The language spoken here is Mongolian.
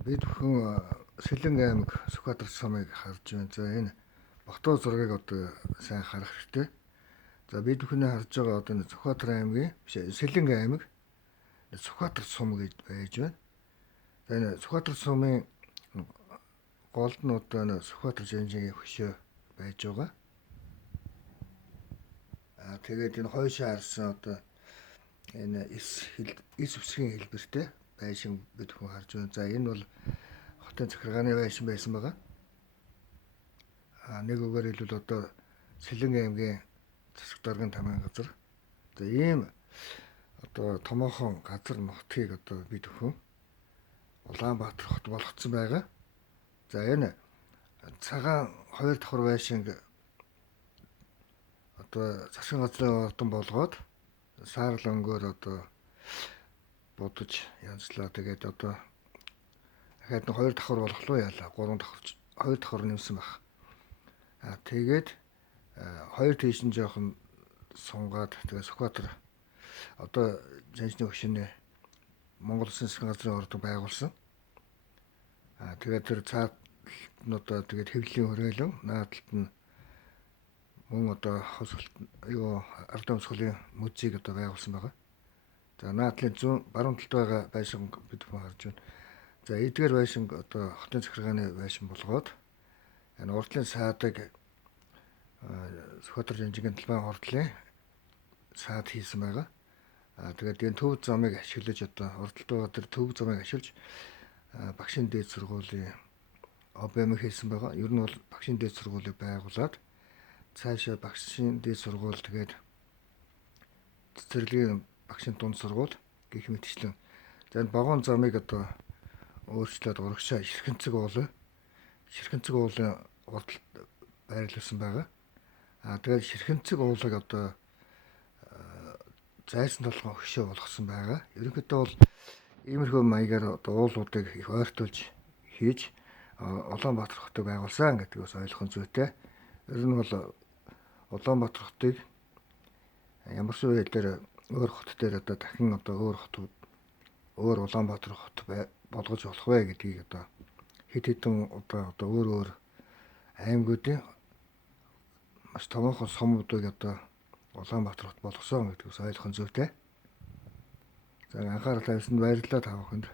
Бид бүхэн Сэлэн аймаг Сүхбаатар сумыг харж байна. За энэ Бохтоо зургийг одоо сайн харах хэрэгтэй. За бид бүхэн харж байгаа одоо Сүхбаатар аймгийн Сэлэн аймаг Сүхбаатар сум гэж байж байна. За энэ Сүхбаатар сумын голд нь одоо Сүхбаатар жанжийн хөшөө байж байгаа. Тэгээд энэ хойшоо харсан одоо энэ эс үсгийн хэлбэртэй байшин бид бүхэн харж байна. За энэ бол хотын захиргааны байшин байсан байгаа. Нэг үгээр хэлбэл одоо Сэлэн аймгийн засаг даргын тамгын газар. За ийм одоо томоохон газар нутгийг одоо бид бүхэн Улаанбаатар хот болгоцсон байгаа. За энэ цагаан хоёр давхар байшинг одоо засгийн газрын ордон болгоод саарл өнгөөр одоо будаж янзлаа. Тэгээд одоо дахиад нь хоёр давхар болохлоо яалаа. Гурван давхар хоёр давхар нэмсэн баг. Тэгээд хоёр тийш нь жоохон сунгаад тэгээд Сүхбаатар одоо жанжны хөшөөний Монгол Улсын засгийн газрын ордон байгуулсан. Тэгээд тэр цаад нь одоо тэгээд хэвлэлийн хөрөөлөн наадталт нь мөн одоо ард өмсгөлийн музейг одоо байгуулсан байгаа. За наадлын зүүн баруун талд байгаа байшин бид бүхэн харж байна. За эдгээр байшин одоо хотын захиргааны байшин болгоод энэ урдлын саадаг Сүхбаатар жанжийн талбайн хордлын саад хийсэн байгаа. Тэгээд энэ төв замыг ашиглаж одоо урдталд байгаа тэр төв замыг ашиглаж багшийн дээд сургуулийн ОБМ хийсэн байгаа. Ер нь бол багшийн дээд сургуулийг байгуулад цаашаа багшийн дээд сургууль тэгээд цэцэрлэгийн багшийн дунд сургууль гэх мэтчлэн за энэ багуун замыг одоо өөрчлөөд урагшаа Ширхэнцэг уулын урдталд байрлуулсан байгаа. Тэгээд Ширхэнцэг уулыг одоо зайсан толгойн хөшөө болгосон байгаа. Ерөнхийдөө бол иймэрхүү маягаар одоо уулуудыг их ойртуулж хийж Улаанбаатар хотыг байгуулсан гэдэг бас ойлгох зүйтэй. Ер нь бол Улаанбаатар хотыг ямар ч үеэр өөр хот дээр одоо дахин одоо өөр Улаанбаатар хот болгож болох вэ гэдгийг одоо хэд хэдэн одоо өөр аймагуудын маш томоохон сумуудыг одоо Улаанбаатар хот болгосон гэдгээс ойлгох зүйтэй. За анхаарал тавьсанд баярлалаа та бүхэнд.